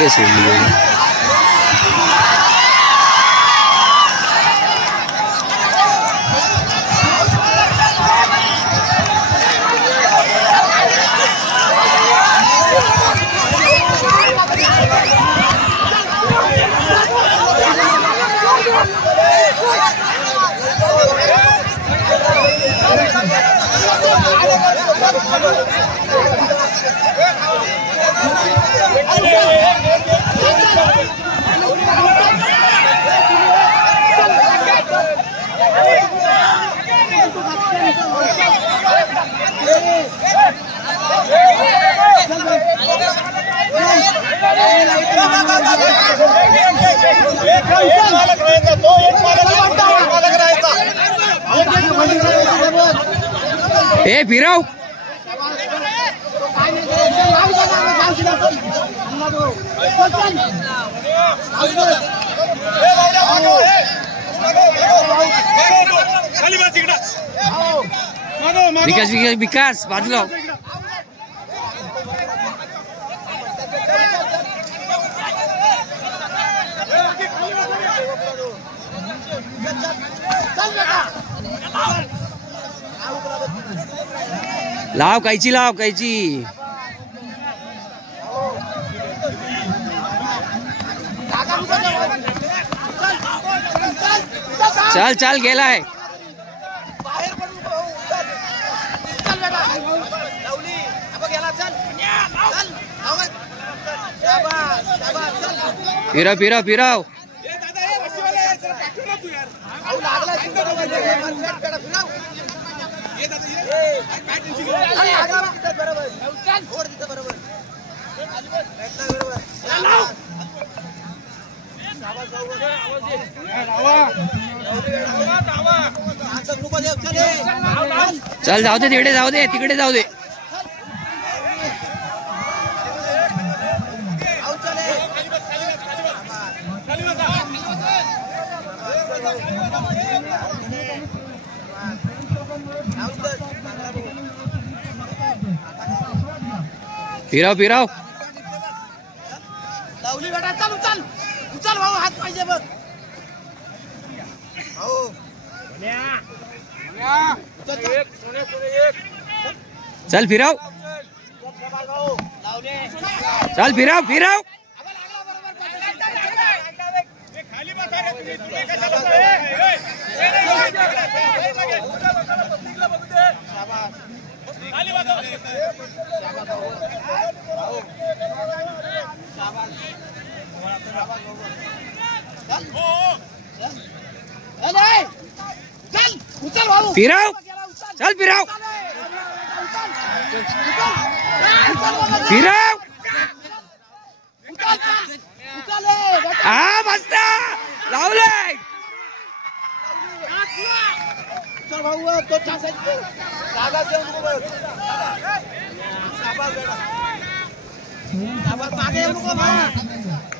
कुठे सोडली? ए फिरव विकास विकास विकास बाजूला लाव कैची लाव कैची चल चल गेलाय फिरव फिरव फिरव चल जाऊ दे तिकडे जाऊ दे तिकडे जाऊ दे फिरव फिरव लावली बेटा चल उचल उचल भाऊ हात पाहिजे बघ भाऊ चल फिरव चल फिरव फिरव फिरव चल फिरव फिरव हा मस्त लावलंय चल भाऊ तो चान्स आहे दादा देऊ नको बघ शाबास बेटा शाबास मागे येऊ नको भाऊ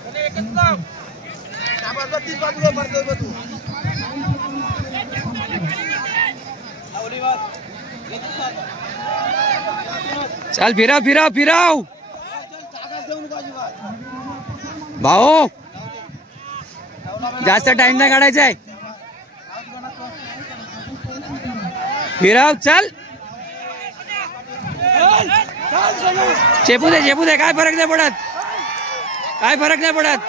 आणि एकच काम शाबास 30 बाजूला पडतोय बघ तू लावली बात चल फिरव फिरव फिरव भाऊ जास्त टाइम नाही काढायचा आहे फिरव चल चेपू दे काय फरक नाही पडत काय फरक नाही पडत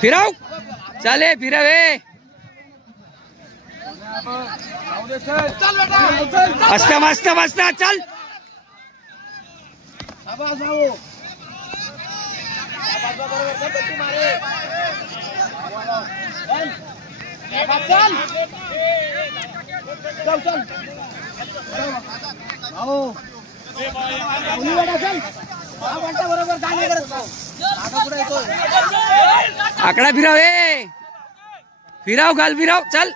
फिरव चाले फिरवे मस्त मस्त मस्त चल आकडा फिरव फिराव घाल फिराव चल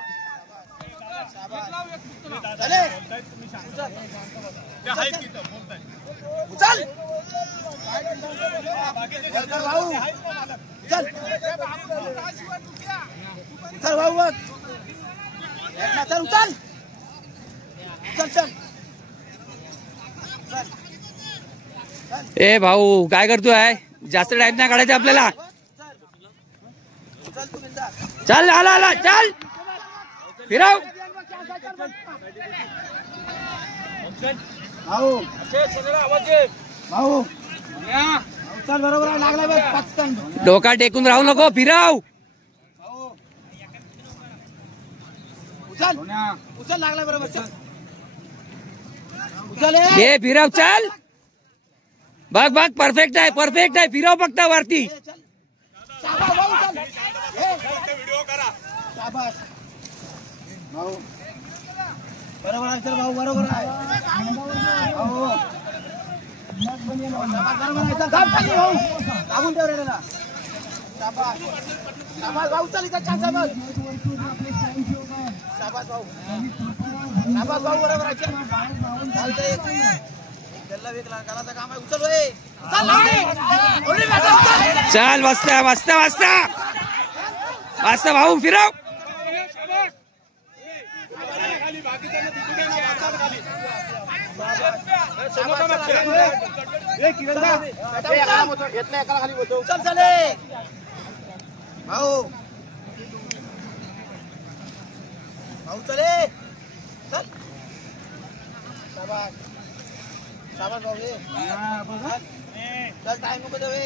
चल भाऊ चल चल भाऊ बघ चल उचल चल चल ए भाऊ काय करतोय? जास्त टाइम नाही काढायचा आपल्याला. चल आला आला चल फिरव. भाऊ भाऊ चल बरोबर आहे, लागला बघ पटकन. डोका टेकून राहू नको, फिरव. उचल उचल लागला बरोबर. चल उचल ये फिरव चल. बघ बघ परफेक्ट आहे परफेक्ट आहे. फिरव फक्त वरती. शाबास भाऊ चल. व्हिडिओ करा. शाबास भाऊ बरोबर आहे. चल भाऊ बरोबर आहे. भाऊ बरोबर आहे. चल थांब खाली भाऊ. लागून ठेव रे ना. शाबास शाबास भाऊ चल इथं चान्स आहे बघ. शाबास भाऊ शाबास भाऊ बरोबर आहे. चल चालतंय. त्याला वेगळा करायचं काम आहे. उचल रे. चल लाव. चल वाजता वाजता वाजता वाजता भाऊ फिरव. चल चले भाऊ भाऊ चले चल. शाबास शाबास भाऊ ये चल. टाइम नको देवे.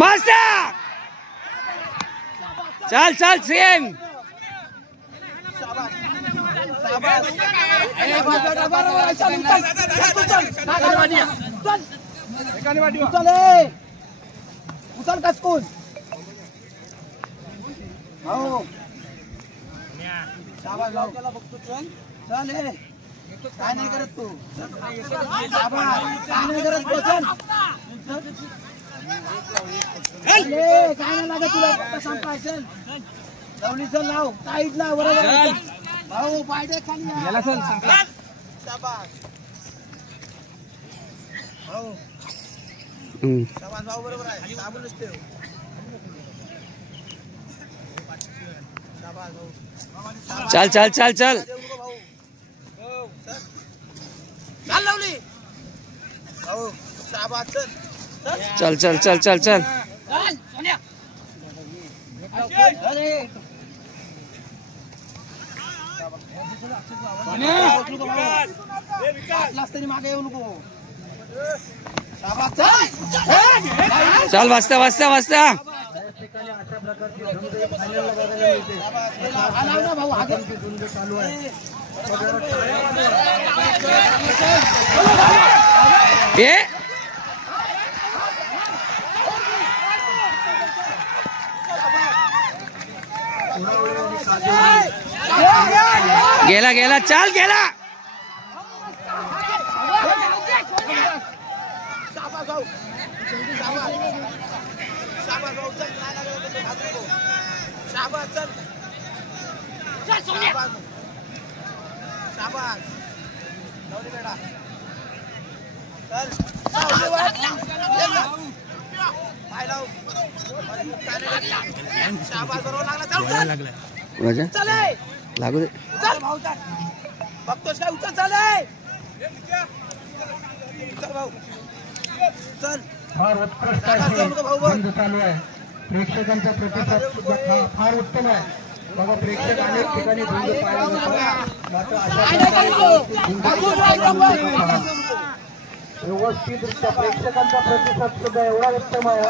मस्त. चल चल सेम. शाबास शाबास बरोबर चल उचल उचल कचकून भाऊ. शाबास भाऊ त्याला बघतो. चल चल हे काय नाही करत तू. शाबास काय नाही करत तू. चल काय नाही लागत तुला. फक्त संपाय. चल लवली चल लाव टाईट लाव बरोबर भाऊ. पायदे खाली याला चल. शाबास भाऊ शाबास भाऊ बरोबर आहे. दाबूनच ठेव. शाबास भाऊ. चल चल चल चल. चल लवली भाऊ. शाबास चल चल चल चल चल चल. अरे तरी मागे येऊ नको. शाबास चल. चल वाजता वाजता वाजता. भाऊ आगे ए गेला गेला चाल गेला. शाबास भाऊ शाबास शाबास भाऊ चल. नाही लागलं तर भाग नको. शाबास चल. शाबास शाबास लावली बेटा. चल पाय लाव. शाबास बरोबर लागला. चल चल चल लागू दे. चल भाऊ चल. बघतोस काय. उचल चल. चल भाऊ चल. फार उत्कृष्ट असे बंद चालू आहे. प्रेक्षकांचा प्रतिसाद सुद्धा फार उत्तम आहे. बघा प्रेक्षक अनेक ठिकाणी धुंद पाहायला मिळतात. मात्र व्यवस्थितरित्या प्रेक्षकांचा प्रतिसाद सुद्धा एवढा उत्तम आहे.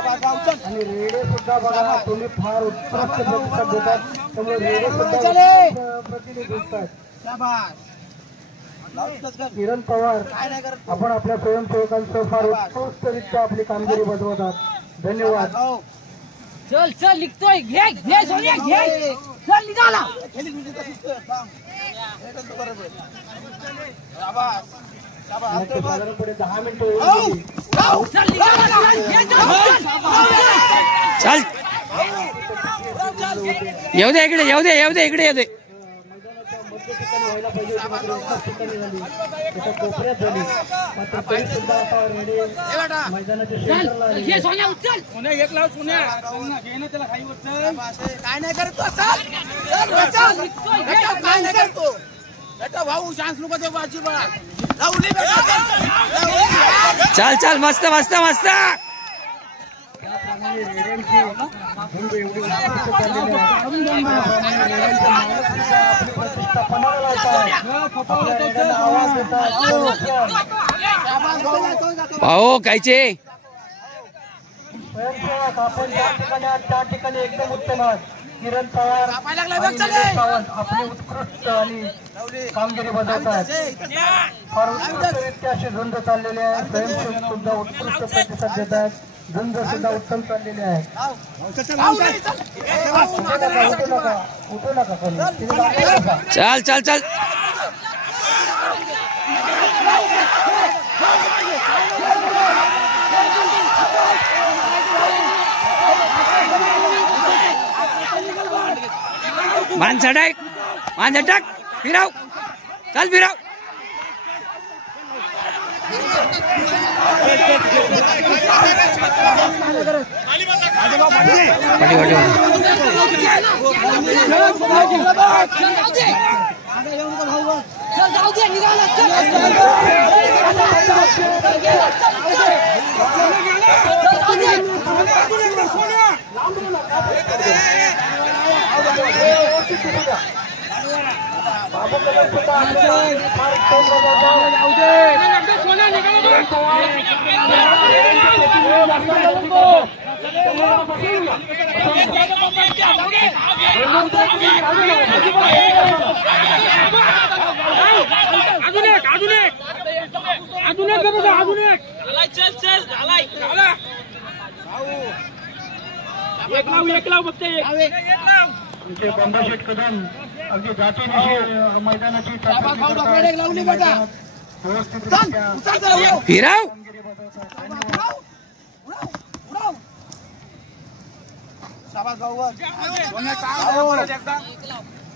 आणि रेडे सुद्धा बघा तुम्ही फार उत्कृष्ट प्रतिसाद देतात. त्यामुळे रेडे सुद्धा प्रतिनिधी दिसतात. किरण पवार आपण आपल्या स्वयंसेवकांसह फार उत्कृष्टरित्या आपली कामगिरी बजावतात. धन्यवाद. चल चल लिखतोय. घे घे सोनिया घे. चल निघाला. साधारणपणे 10 मिनिटं चल निघाला. चल येऊ दे इकडे येऊ दे येऊ दे इकडे येऊ दे. व्हायला पाहिजे होती मात्र एकाच ठिकाणी झाली त्याच्या कोपऱ्यात झाली मात्र तरी सुद्धा आता रेडे मैदानाच्या सेंटरला आले. घे सोन्या उचल पुणे एक लाव पुणे घे ना त्याला खाईवर चल काय नाही करत तो चल काय नाही करतो बेटा भाऊ चान्स नको दे बाजी बळा लावली बेटा चल चल मस्त मस्त मस्त त्याप्रमाणे रेड्यांची झुंड एवढी उत्कृष्ट चाललेली आहे. रेड्यांच्या मालक आपली प्रतिष्ठा पणाला लावतात. आपल्या रेड्यांना आवाज देतात. भाऊ कायचे स्वयंसेवक आपण ज्या ठिकाणी आहात त्या ठिकाणी एकदम उत्तम आहात. किरण पवार सावंत आपली उत्कृष्ट आणि कामगिरी बजावतात. फार उत्कृष्टरित्या अशी झुंज चाललेली आहे. स्वयंसेवक सुद्धा उत्कृष्ट प्रतिसाद देत आहेत. झुंज सुद्धा उत्तम चाललेली आहे. उठू नका कोणी. चल चल चल मान झटक फिराव चल फिराव जाऊ दे निघाला आमचे बंबाशेठ कदम अगदी जातीनिशी मैदानाची फिराव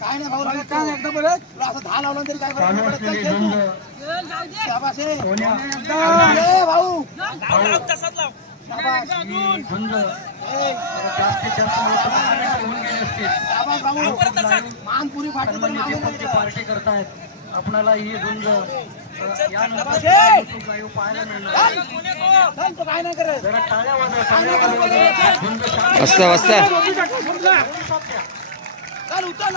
काय नाही भाऊ एकदा बरं असं 10 लावलं तरी काय भाऊ मानपुरी पार्टी करतायत. आपल्याला ही झुंज पाहायला मिळणार. काय नाही करत जरा टाळ्या वाजवा. मस्त मस्त चल उचल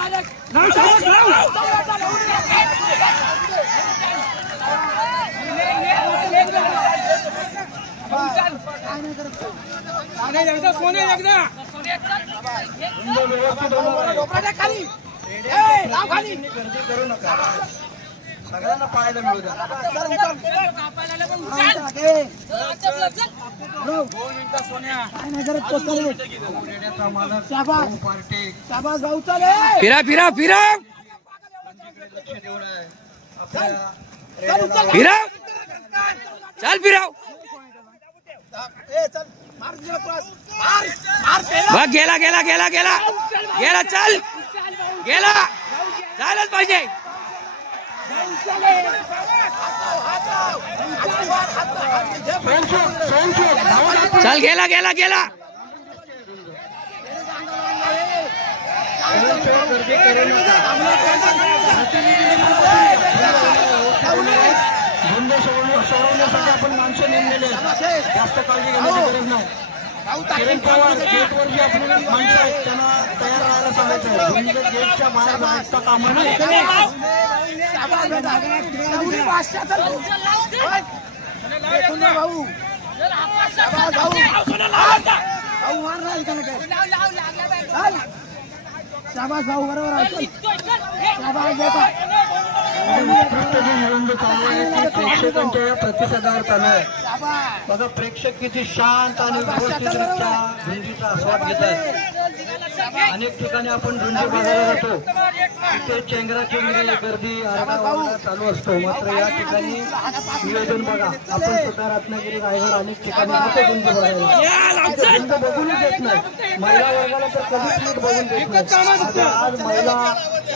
गर्दी करू नका. सगळ्यांना पाहायला मिळू द्या. 2 मिनिटं सोन्या काय नाही करत शाबास भाऊ चल फिरा फिरा फिरा फिरा चल फिराव बघ गेला गेला गेला गेला गेला चल गेला झालंच पाहिजे. चल गेला गेला गेला सोडवण्यासाठी आपण माणसं नेमलेले जास्त काळजी घेण्याची गरज नाही. किरण पवार गेटवर जी आपली माणसं आहेत त्यांना तयार राहायला सांगायचं. गेटच्या बाहेर जायचं कामा नाही. भाऊ शाबास भाऊ बरोबर प्रेक्षकांच्या प्रतिसादावर चालू आहे. बघा प्रेक्षक किती शांत आणि व्यवस्थितरित्या झुंजीचा आस्वाद घेत आहेत. अनेक ठिकाणी आपण झुंजी बघायला जातो तिथे चेंगराचेंगरी गर्दी आरडाओरडा चालू असतो. मात्र या ठिकाणी नियोजन बघा. आपण सुद्धा रत्नागिरी रायगड अनेक ठिकाणी जातो झुंजी बघायला. झुंज बघूनच देत नाही. महिला वर्गाला तर कधीच नीट बघून देत नाही. आज महिला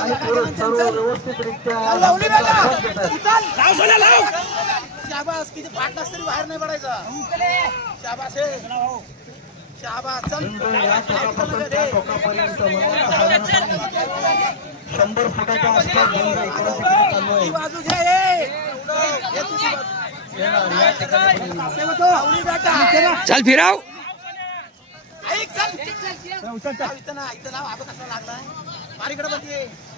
आणि पुरुष सर्व व्यवस्थितरित्या शाबास किती फाटलास तरी बाहेर नाही पडायचा. शाबास शाबास चल या टोकापासून त्या टोकापर्यंत 100 फुटाच्या आसपास झुंज इकडे तिकडे चालू आहे. बाजू घे या ठिकाणी चल फिराव.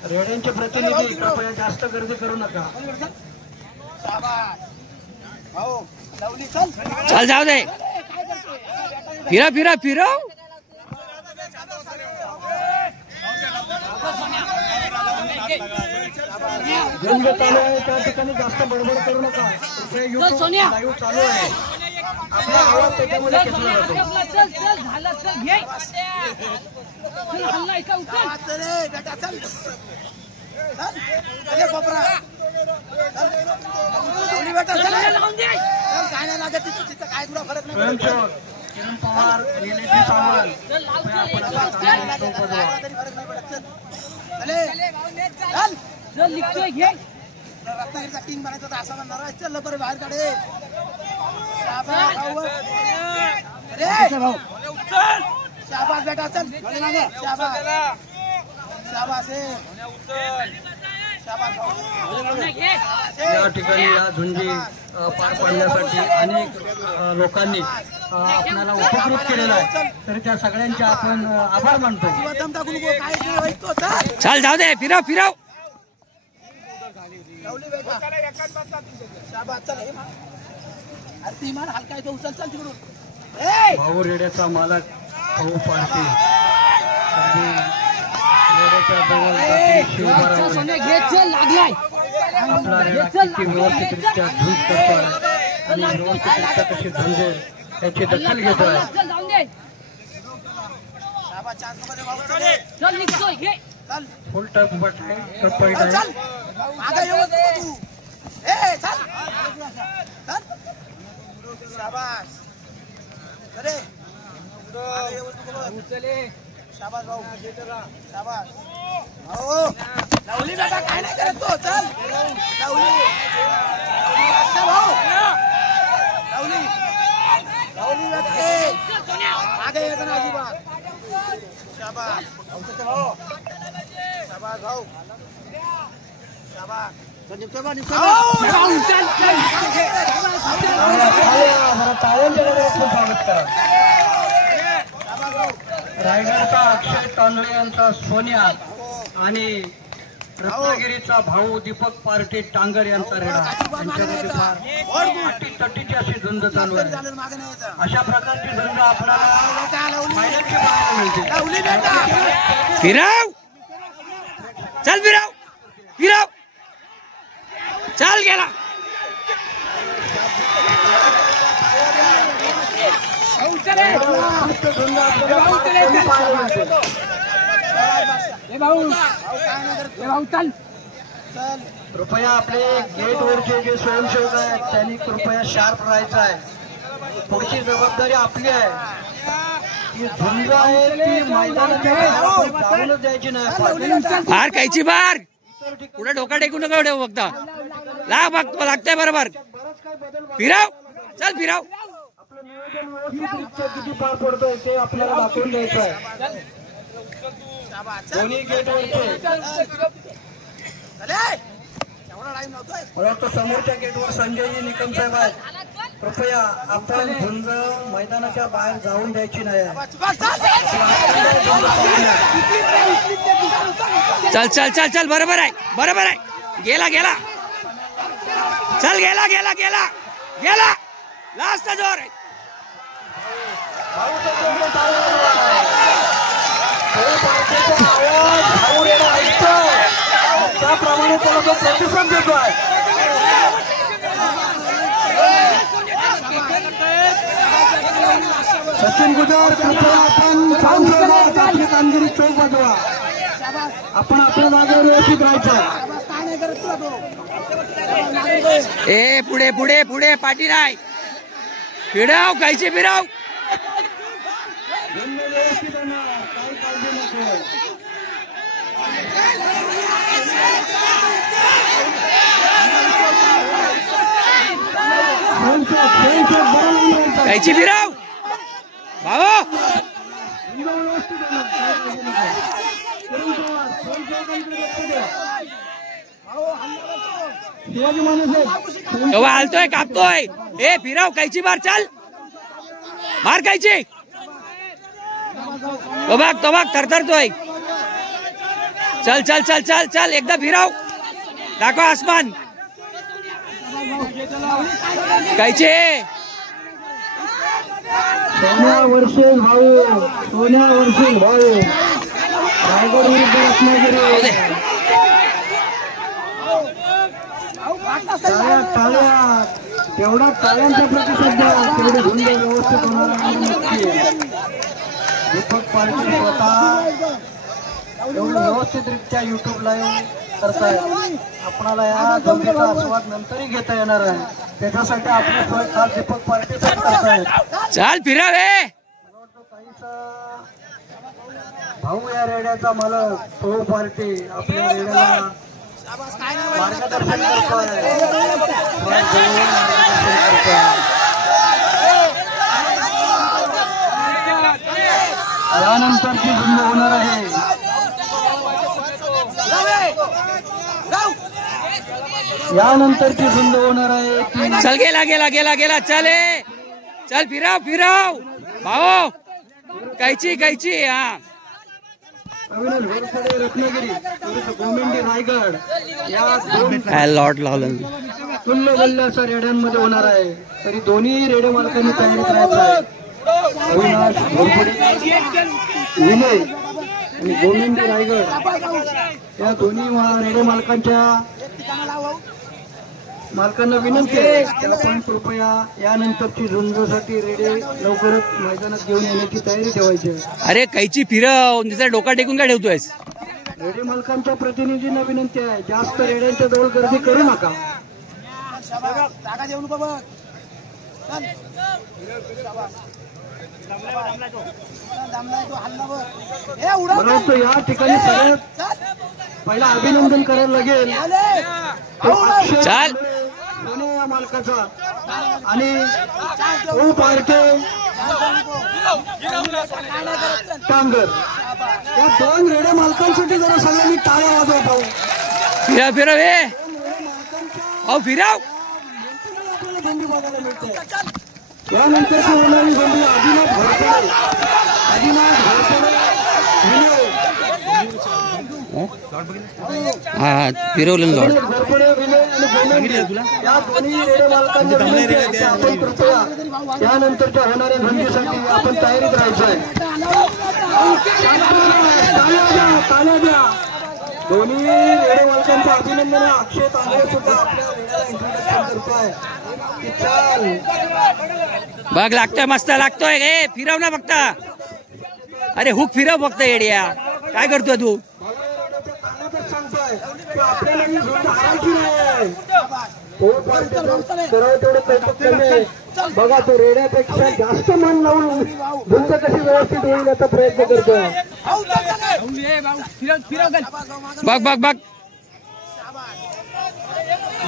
रेड्यांचे प्रतिनिधी कृपया जास्त गर्दी करू नका. चल जाऊ दे. फिरा फिरा फिराव. झुंज चालू आहे त्या ठिकाणी जास्त बडबड करू नका. युट्यूब लाईव्ह चालू आहे. आपला आवाज त्याच्यामध्ये खेचला जातो. चल चल झालं चल घे चल हल्ला एका उचल बेटा चल कोपरा बेटा चल लावून दे काय नाही लागत तिथं काय तुला फरक नाही. स्वयंसेवक किरण पवार निलेश सावंत चल लाव चल लिखतोय घे रत्नागिरीचा किंग बनायचा तर असा म्हणणार आहे. चल लवकर बाहेर काढे. शाबास बेटा चल शाबास शाबास या ठिकाणी या झुंजी पार पाडण्यासाठी अनेक लोकांनी आपल्याला उपकृत केलेला आहे. तर त्या सगळ्यांचे आपण आभार मानतो. चल जाऊ दे. फिराव फिराव. हलका आहे तो उचल चल तिकडून. भाऊ रेड्याचा मालक भाऊ पार्टी सोन्या घे चल लागलाय आपला रेडा किती व्यवस्थितरित्या झुंज करतोय आणि व्यवस्थितरित्या कशी झुंजेल याची दखल घेतोय. चल जाऊन दे शाबास चान्स मध्ये भाऊ चल लिखतोय घे चल फुल टप बट आहे टप्पा आहे. चल मागे येऊ नको तू. ए चल चल शाबास अरे मागे येऊ नको चले. शाबास भाऊ शाबास हो लावली बेटा काय नाही करत तो. चल लावली अच्छा भाऊ लावली लावली बेटा ए मागे येत ना अजिबात. शाबास शाबास भाऊ शाबास स्वागत करा. रायगडचा अक्षय तांदळे यांचा सोन्या आणि रत्नागिरीचा भाऊ दीपक पार्टी टांगर यांचा रेडा यांच्यामध्ये फार अटीतटीची अशी झुंज चालू आहे. अशा प्रकारची झुंज आपल्याला फायनलची पाहायला मिळते. फिराव. चल फिराव फिराव. चल गेला. कृपया आपले गेटवरचे जे स्वयंसेवक आहेत त्यांनी कृपया शार्प राहायचं आहे. पुढची जबाबदारी आपली आहे. ही झुंज आहे ती मैदानाच्या जाऊनच द्यायची नाही. बार कायची बार. पुढे डोका टेकू नका एवढे बघता. लाग बघतो लागतंय बरोबर. फिराव. चल फिराव. आपलं नियोजन व्यवस्थित किती पार पडतोय ते आपल्याला दाखवून द्यायचं आहे. दोन्ही गेटवरचे मला वाटतं समोरच्या गेटवर संजयजी निकम साहेब आहेत. कृपया आपण झुंज मैदानाच्या बाहेर जाऊन द्यायची नाही. चल चल चल चल बरोबर आहे बरोबर आहे. गेला गेला. चल गेला गेला गेला गेला. लास्ट जोर आहे. त्याप्रमाणे त्याला तो प्रतिसाद देतो आहे. सचिन गुजर कृपया आपण छान खेळला, आपली कामगिरी चोख वाजवा. आपण आपल्या जागेवर व्यवस्थित राहायचं. ए पुढे पुढे पुढे पाठी नाही. फिराव कायचे फिराव. व्यवस्थित येणार, काही काळजी नको. कायची फिराव भाऊ. तेव्हा हालतोय कापतोय. ए फिराव कायची मार. चाल मार कायची. तो बघ थरथरतोय. चल चल चल चल चल एकदा फिराव. दाखव आसमान. कायचे सोन्या वर्षे भाऊ, सोन्या वर्षे भाऊ. रायगड विरुद्ध रत्नागिरी. टाळ्या तेवढा टाळ्यांचा प्रतिसाद द्या. तेवढे धुंद व्यवस्थित होणार नक्की. दीपक पाटील स्वतः एवढं व्यवस्थितरित्या युट्यूब लाईव्ह करतायत. आपणाला या धुंदीचा आस्वाद नंतरही घेता येणार आहे. त्याच्यासाठी आपली सोय खास दीपक पाटील करतायत. चाल फिरावे. भाऊ या रेड्याचा मालक तो पार्टी आपल्या रेड्याला मार्गदर्शन करतोय. यानंतरची झुंज होणार आहे. यानंतरची झुंज होणार आहे. चल गेला गेला गेला गेला. चल चल फिराव फिराव भाऊ. कायची कायची. हा अविनाश घोरपडे रत्नागिरी गोमेंडी रायगड या दोन लॉट लावलं. तुल्य बल्ल्याच्या रेड्यांमध्ये होणार आहे. तरी दोन्ही रेडे मालकांनी तयारीत राहायचं आहे. अविनाश घोरपडे विनय आणि गोमेंडी रायगड या दोन्ही रेडे मालकांना विनंती आहे की आपण कृपया यानंतरची झुंजसाठी रेडे लवकरच मैदानात घेऊन येण्याची तयारी ठेवायची आहे. अरे कायची फिरव. तिचा डोका टेकून काय ठेवतोयस. रेडे मालकांच्या प्रतिनिधींना विनंती आहे जास्त रेड्यांच्या जवळ गर्दी करू नका. मला वाटतं या ठिकाणी सगळ्यात पहिला अभिनंदन करायला लागेल चाल या मालकाचा आणि ओ पार्टे टांगर या दोन रेड्या मालकांसाठी जरा सगळ्यांनी टाळ्या वाजवा. पाहू फिराव फिराव. हे अहो फिराव. बंदी बघायला मिळते. यानंतरची होणारी बंदी आदिनाथ घोरपडे हा फिरवलं लॉट. घोरपडे विनय आणि या दोन्ही रेडे मालकांच्या विनंती आहे की आपण कृपया यानंतरच्या होणाऱ्या बंदीसाठी आपण तयारीत राहायचं आहे. ताल्या द्या. दोन्ही रेडे मालकांचं अभिनंदन. अक्षय तांबे सुद्धा आपल्या रेड्याला इंट्रोडक्शन करतोय. बघ लागतोय मस्त लागतोय. रे फिरव ना फक्त. अरे हुक फिरव फक्त. येड्या काय करतोय तू. बघा तो रेड्यापेक्षा जास्त मन लावून झुंज कशी व्यवस्थित होईल याचा प्रयत्न करतोय. बघ बघ बघ.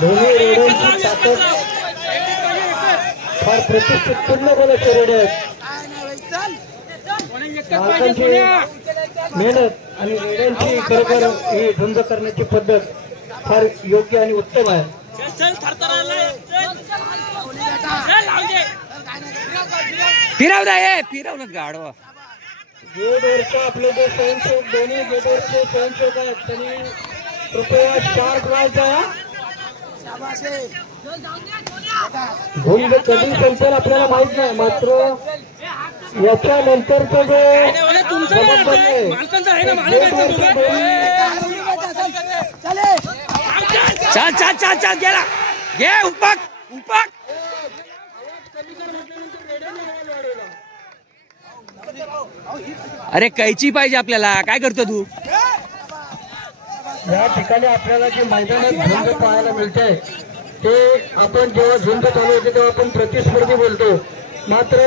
दोन्ही रेड्यांची ताकद फार प्रतिष्ठित पूर्ण बोलायचे रेडे आहेत. मालकांची मेहनत आणि रेड्यांची खरोखर ही झुंज करण्याची पद्धत फार योग्य आणि उत्तम आहे. फिरव रे फिरव ना गाडवा. गेटवरचे आपले जे स्वयंसेवक दोन्ही गेटवरचे स्वयंसेवक आहेत त्यांनी कृपया शार्प राहायचा. झुंज कधी संपेल आपल्याला माहित नाही. मात्र याच्यानंतरचं चल चल चल चल गेला. घे उपक उपक. अरे कैची पाहिजे आपल्याला, काय करतो तू? या ठिकाणी आपल्याला जे मैदानात झुंज पाहायला मिळते ते आपण जेव्हा झुंज चालू होते तेव्हा आपण प्रतिस्पर्धी बोलतो. मात्र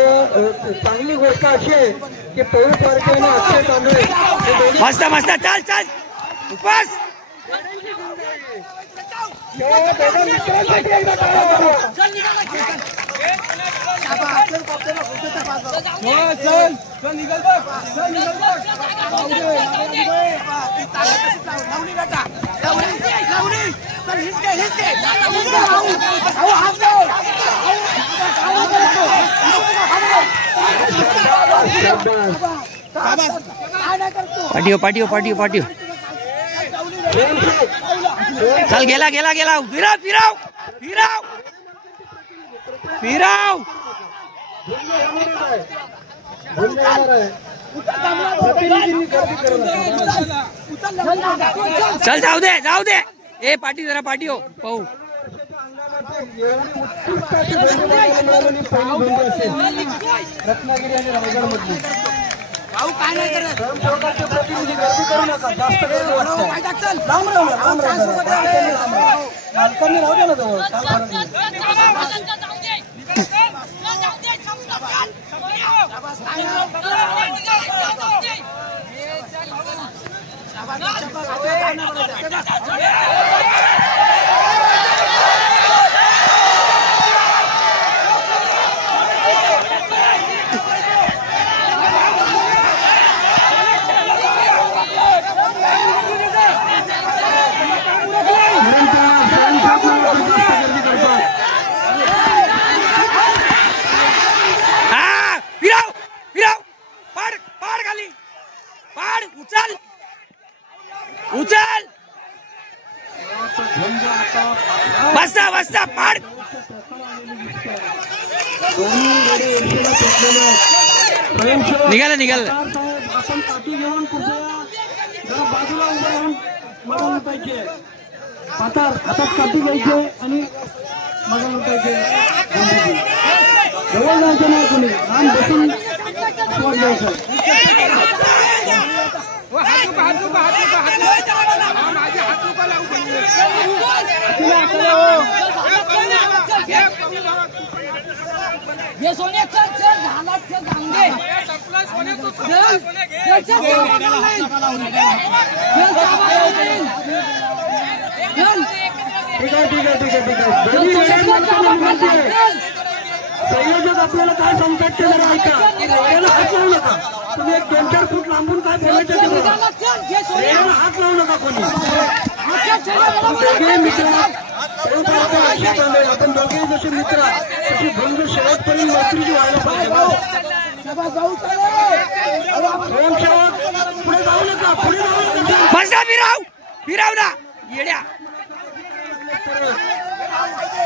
चांगली गोष्ट अशी आहे की पौर पार्टी आणि अक्षय तांदळे मस्त मस्त, चल चल उपास. पाटियो पाटियो पाटियो पाटियो. चल गेला गेला गेला. फिराव फिराव फिराव फिराव. चल जाऊ दे जाऊ दे. ए पाटी जरा पाटी हो पाहू. रत्नागिरी आणि रायगड मधली काय नाही करत. प्रतिनिधी गर्दी करू नका, जास्त गर्दी वाटतं. राम राम राम राम मालकांनी राहू द्या ना जवळ. उचल बस्ता बस्ता पाड. निघाला निघाला. आपण पाठी घेऊन बाजूला मग लुटायचे. हातात काठी घ्यायचे आणि मग लुटायचे. जवळ जायचं नाही कोणी, राम बसून द्यायचं. ये सोने चल चल झाला चल जांगे सोने तू चल चल चल संयोजक आपल्याला काय सांगतात ते जरा ऐका. याला हात लावू नका तुम्ही. एक 2-4 फूट लांबून काय बोलायचं ते हात लावू नका कोणी. दोघे मित्र आपण दोघेही जसे मित्र तशी भंग शेवटपर्यंत मैत्रीची व्हायला पाहिजे. स्वयंसेवक पुढे जाऊ नका, पुढे जाऊ नका. बसा फिराव फिराव ना येड्या.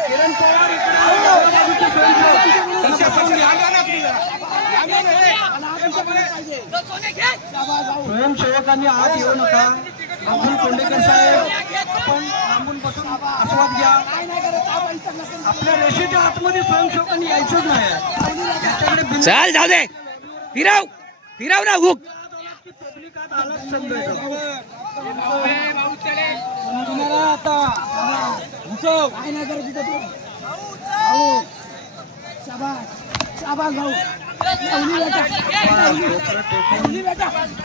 किरण पवार स्वयंसेवकांनी आत येऊ नका. अब्दुल कोंडेकर साहेब आपण लांबून बसून आस्वाद घ्या. आपल्या रेषेच्या आतमध्ये स्वयंसेवकांनी यायचंच नाही. चल जाऊ दे. फिराव फिराव ना हुक.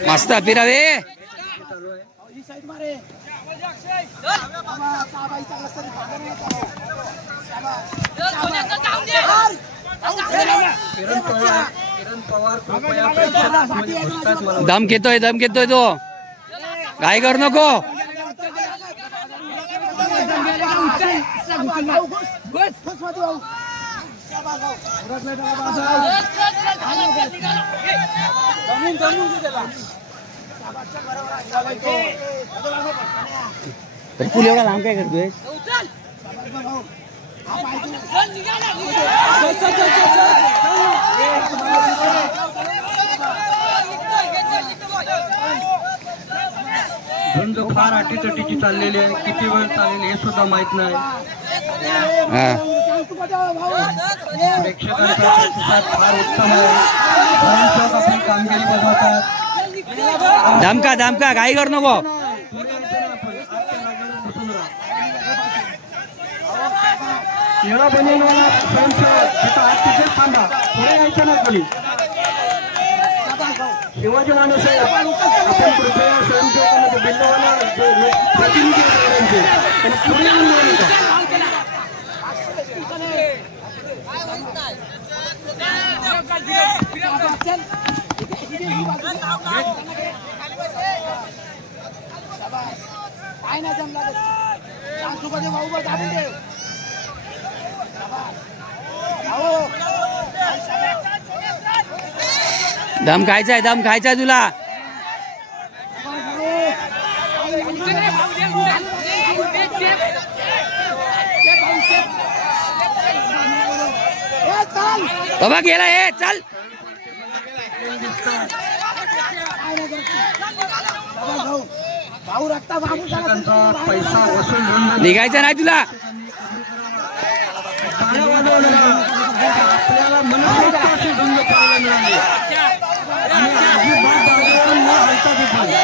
मस्त फिरावे. दम घेतोय तो. काय करू नको. पूल एवढा लांब काय करतोय. झुंज फार अटीतटीची चाललेली आहे. किती वेळ चालेल हे सुद्धा माहित नाही. प्रेक्षकांचा प्रतिसाद फार उत्तम आहे. आपली कामगिरी बजावतात. धमका धमका घाई करू नको. येळा बनवणारा स्वयंसेवक तिथं आज तिथेच थांबा. पुढे यायचं ना कोणी. शिवाजी माणूस आहे. आपण कृपया स्वयंसेवकांना बिल्डवाला प्रतिनिधी त्यांचे पुढे येऊन जाऊ नका. काय नाही जमला भाऊ दाबून दे. दम खायचाय तुला. बाबा गेला हे चल. भाऊ रक्ता पैसा वसूल निघायचा नाही तुला. आपल्याला मनस्थिती झुंज पाहायला मिळाली आणि अजिबात जागेतून न हलता दिसली.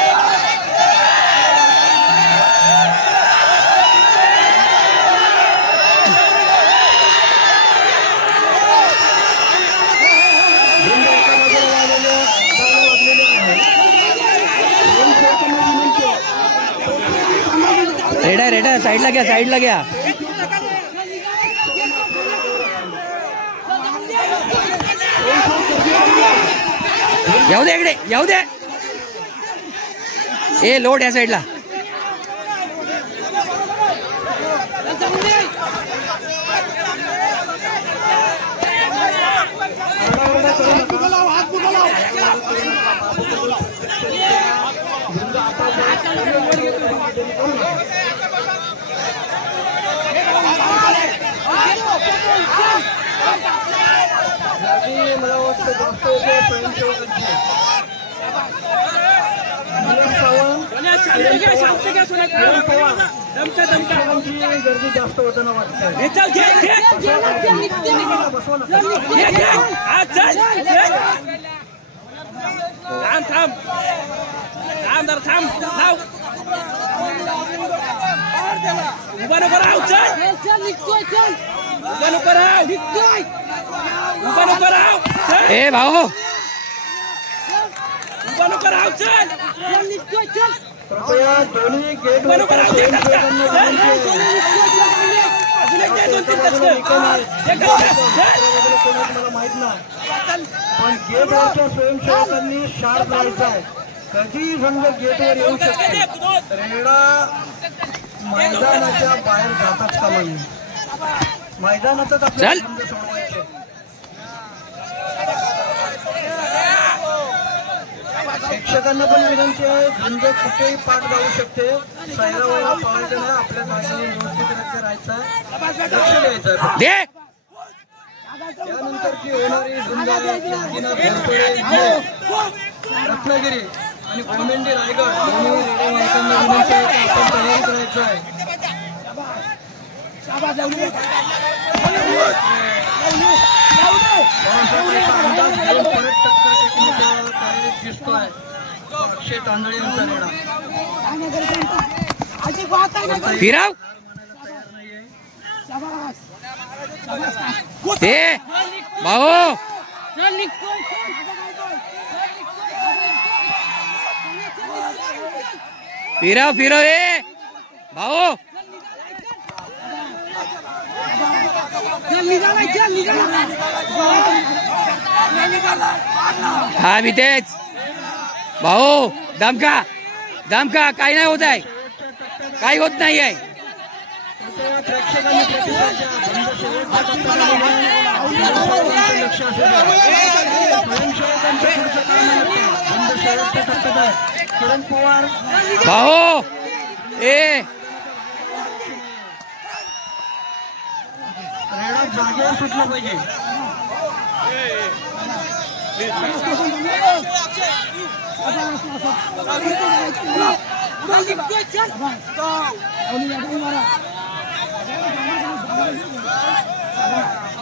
रेडा साईडला घ्या. येऊ दे इकडे येऊ दे. ए लोड या साईडला. मला वाटतं जास्त स्वयंसेवकांची गर्दी जास्त होताना वाटतं. ए भाऊ कृपया दोन्ही गेटवर मला माहित नाही पण गेटवरच्या स्वयंसेवकांनी शार्प लावायचा आहे. कधी संघ गेटवर येऊ शकते. रेडा मैदानाच्या बाहेर जातात का म्हणजे मैदानातच आपल्याला संघ सोडवायचे. शिक्षकांना पण विनंती आहे. झुंज कुठेही पाठ जाऊ शकते. सैरावाला पाहायचं नाही. आपल्या जागेवर व्यवस्थितरित्या राहायचं आहे. लक्ष द्यायचं. त्यानंतरची होणारी झुंज रत्नागिरी आणि कोमेंडी रायगड दोन्ही रेडा मालकांना विनंती आहे की आपण तयारी करायचं आहे. दिसतोय अक्षय तांदळे यांचा रेडा. फिराव ते भाऊ. फिरव ए भाऊ. हा मी तेच भाऊ. दमका काही नाही होत आहे. काही होत नाही आहे. किरण पवार भाऊ ए रेडा जागेवर सुटलं पाहिजे.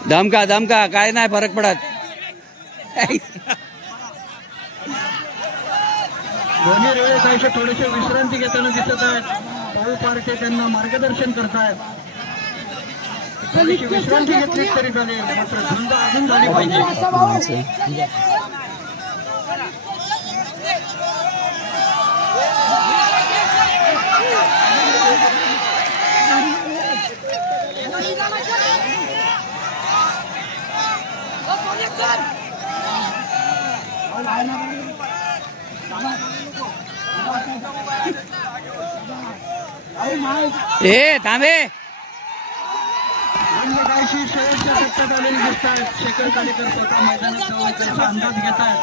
धमका काय नाही फरक पडत. दोन्ही रेळे काहीशे थोडेसे विश्रांती घेताना दिसत आहेत. पाहू पार्टे त्यांना मार्गदर्शन करतायत. थोडीशी विश्रांती घेतली तरी चालेल, मात्र झुंज अजून झाली पाहिजे. ए थांबे. काहीशी शेवटच्या टप्प्यात आलेली दिसत आहेत. शेखर कालेकर स्वतः मैदानात जाऊन त्याचा अंदाज घेत आहेत.